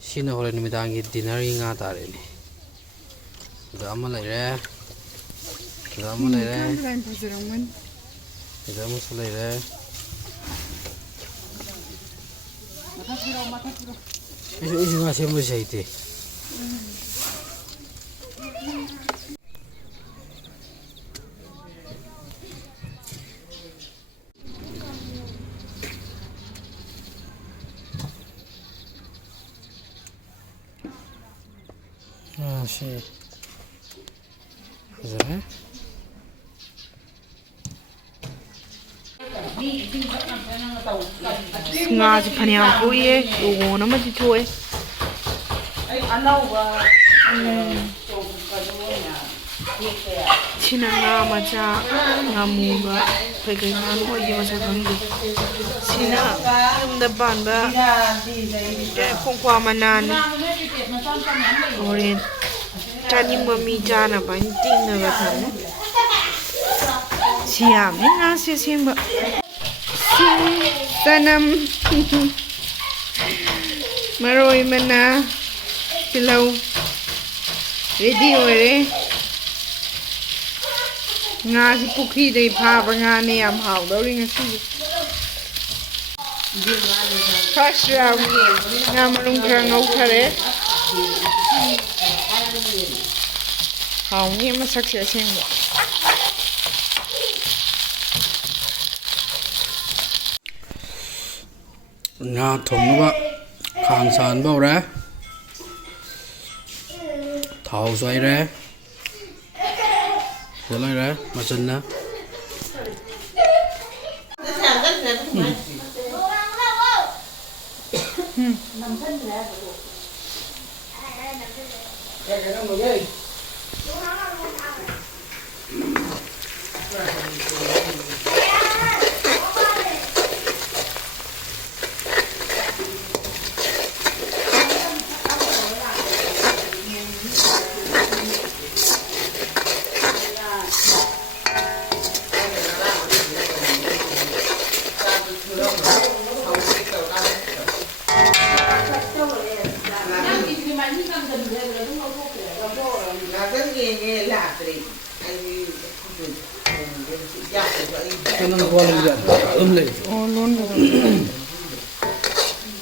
Sina horen midangi dinner nga tareni. Gama lere. Gama lere. Gama lere. Ini masih muda itu. Ah, sih. Zara. Ngasi phanyam kuye ugon ama chi thoe china nga macha ngamuga phegai nan ko yi masa khangdi china yumda banba ke khongkwa manan oren tani mami jana ban tingna ga thamu siam ni nga se semba tanam maroi mana pilau ready ore nga si pukhri dei pha ba nga ne yam haw dori nga si first round nga marung khra ngau thare haw ngi ma sak se semba Nga thongba khang san bao ra thau xoay ra rồi lại ra mà chân na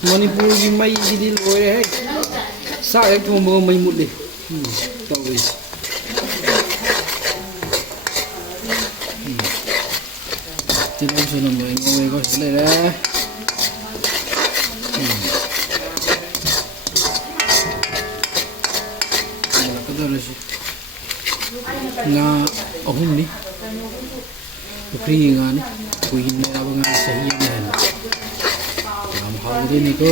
Manipur gi mai di loi he sa ek thombo mai mut di tau wi tin ông sẽ làm người ngồi có thể lấy ra cái đó là gì nga ông đi pukhri nga ni kuin na ba nga sa iya na làm hậu thế này cô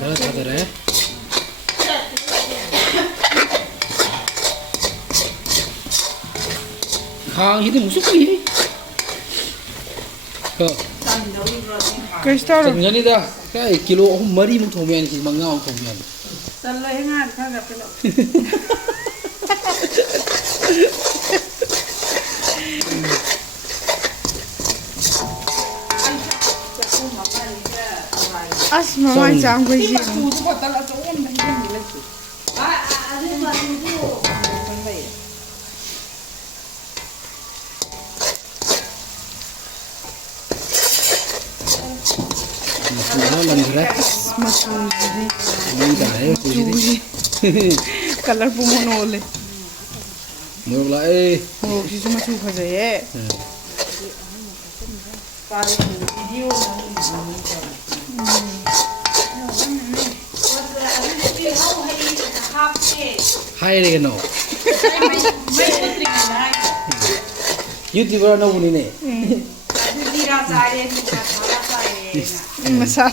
kalau tak ada khang itu musuh ni ke Kristal tengah ni dah kai kilo mari mu thomian ki mangau thomian Sallo hengan khaga pelo as mama jam ko ji Color pumonole. Muruk lại. Oh, si cuma suka saya. Video hai đây cái nào? YouTuber nào bunu ni? Masak.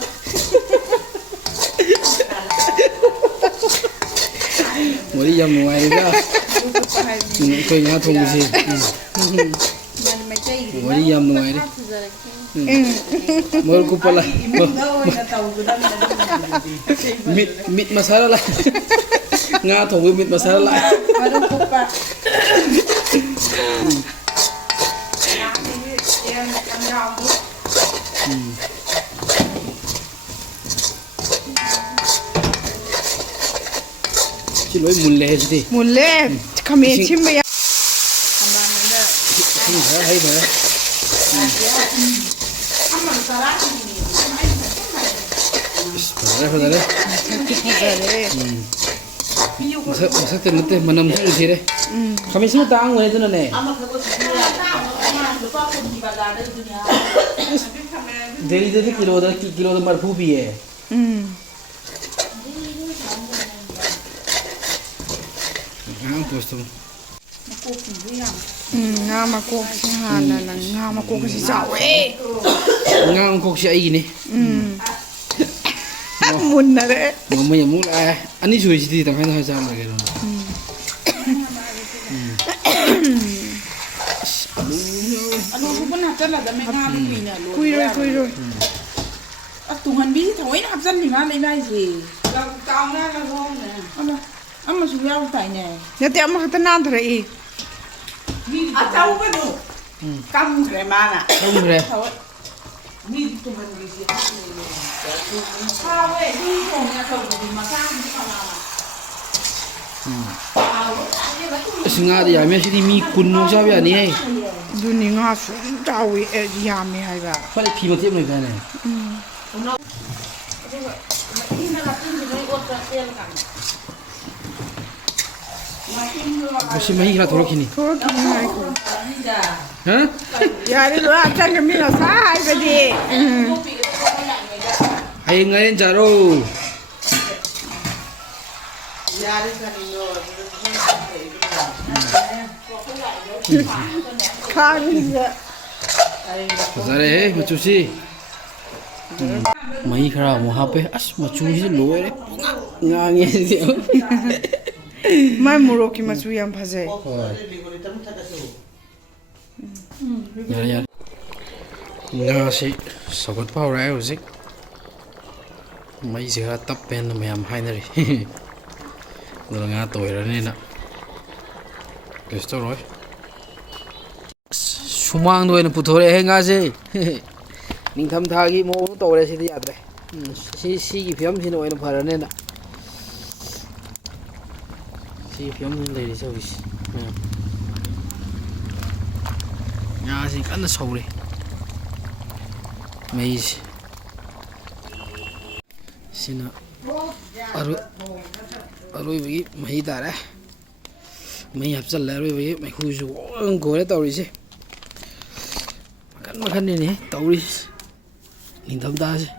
Mới đi dầm ngoài ra. Tôi nhá thùng gì? Mới đi dầm ngoài đi. Mới cúp lại. Mít masala lah. Nga thong với mít masala lại. Marunong pa. Chỉ lối mùn lề gì? Mùn lề, kami chim bây giờ. Không phải hay mà. Phải đấy. Masuk tentu menam tu sih deh. Kami semua tahu itu nene. Dari kilo dah marfu भी है. Ang posto. Nga makok si Hana lang. Nga makok si Sawe. Nga angkok si ai ni. Mun na rin. Mamaya mula. Ani suwi si tita kaya nakasama lagi ron. Ano ko po na talaga may nga pinya lo. Kuy. At tuhan bi thawai na hapsan ni nga lai si. Lang tao na la lo na. Ama suyaw tay ne. Yati ama kata nadra eh. At tao ba do? Kamu re mana. Kamu re. Ni tuhan bi si. Hawe ni ko nya ko di masang di pala. Singa dia mesti di mi kuno siapa ni eh. Duni nga su Sawe yami hai ba. Pada pi mati mana kan eh. Mesti mahi kira thorok ini. Thorok ini hai ko. Hah? Yari lo acha kami na sa hai ba di. Hai ngayon jaro. Yari kan lo. Kanisa. Pasare eh macam si. Mahi kira mau apa? As macam si loe re. Ngange dia. Mai muroki masu yang phase. Yar. Nga si sagot pa ora usik. Mai sih tap pen mayam hai nari. Nggak nga toy ra ni na. Gusto rồi. Sumang đôi nó phụ thuộc đấy nga gì. Mình thầm thà cái mô nó tổ đấy thì đẹp đấy. Si cái phim thì nó phải là nên ạ. Si phim nên lấy đi sao vậy? Nga gì cắn nó sâu đi. Mấy xin ạ. Rồi vậy mấy ta đấy. Mấy hấp dẫn lại rồi vậy mấy khu dù ông cố đấy tàu đi chứ. Makan ini tahu ni. Ni tahu dah sih.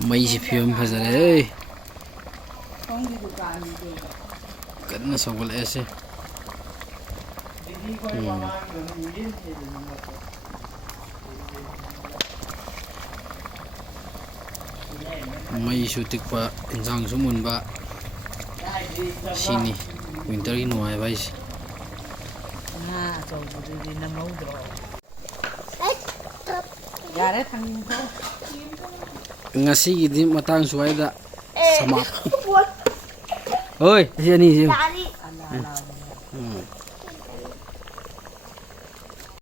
Mấy si phim phải rồi. Cẩn nó sâu cái gì. May sutik pa insang sumun ba sini winter ino ay guys So di na mau do. Yari thangin ko. ngasi gidi matang suai da sama oi sini sini